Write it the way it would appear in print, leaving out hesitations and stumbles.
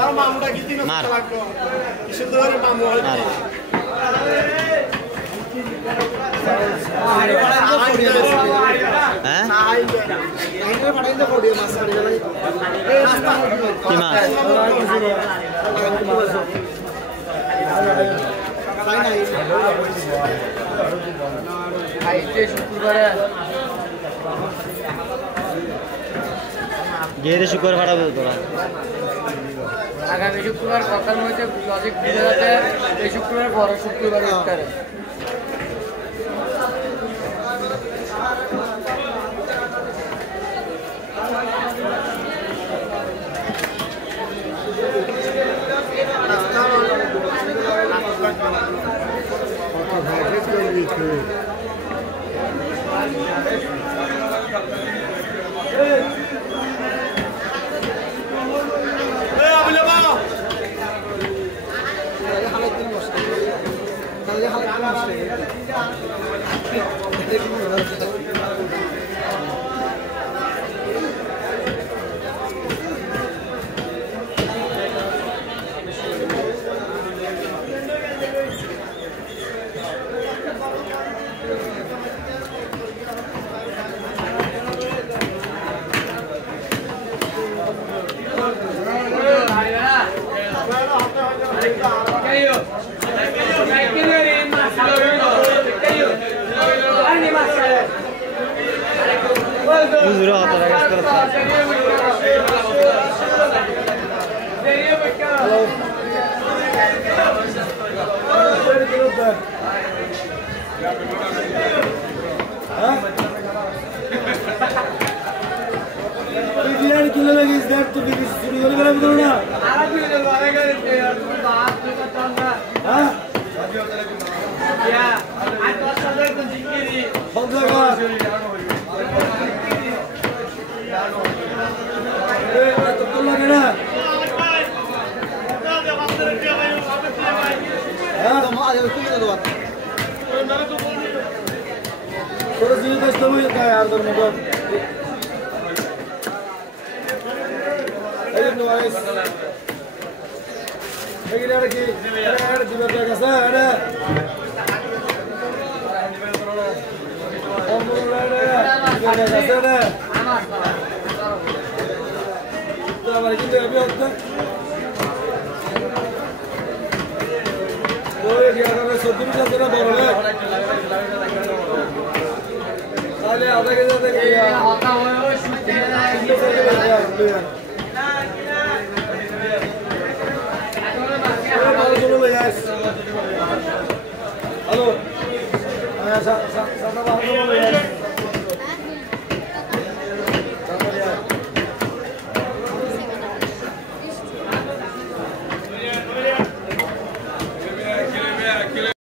মার কি মাছ গিয়ে শুক্রবার পাঠাবো তোরা আগামী শুক্রবার কথার মধ্যে লজিক দিতে যাতে এই শুক্রবার বড় শুক্রবার ইফতারে किलो लगी इस देर तो भी शुरू होने वाला बताओ ना हाँ क्या आज तो साले को जिक्री बहुत लगा तो लगे ना हाँ तो मार दे उसको दे दो थोड़ा सी तो इसको भी क्या यार तुम लोग Guys, begini lagi, ada di belakang saya ada. Halo, saya bawa dulu ya.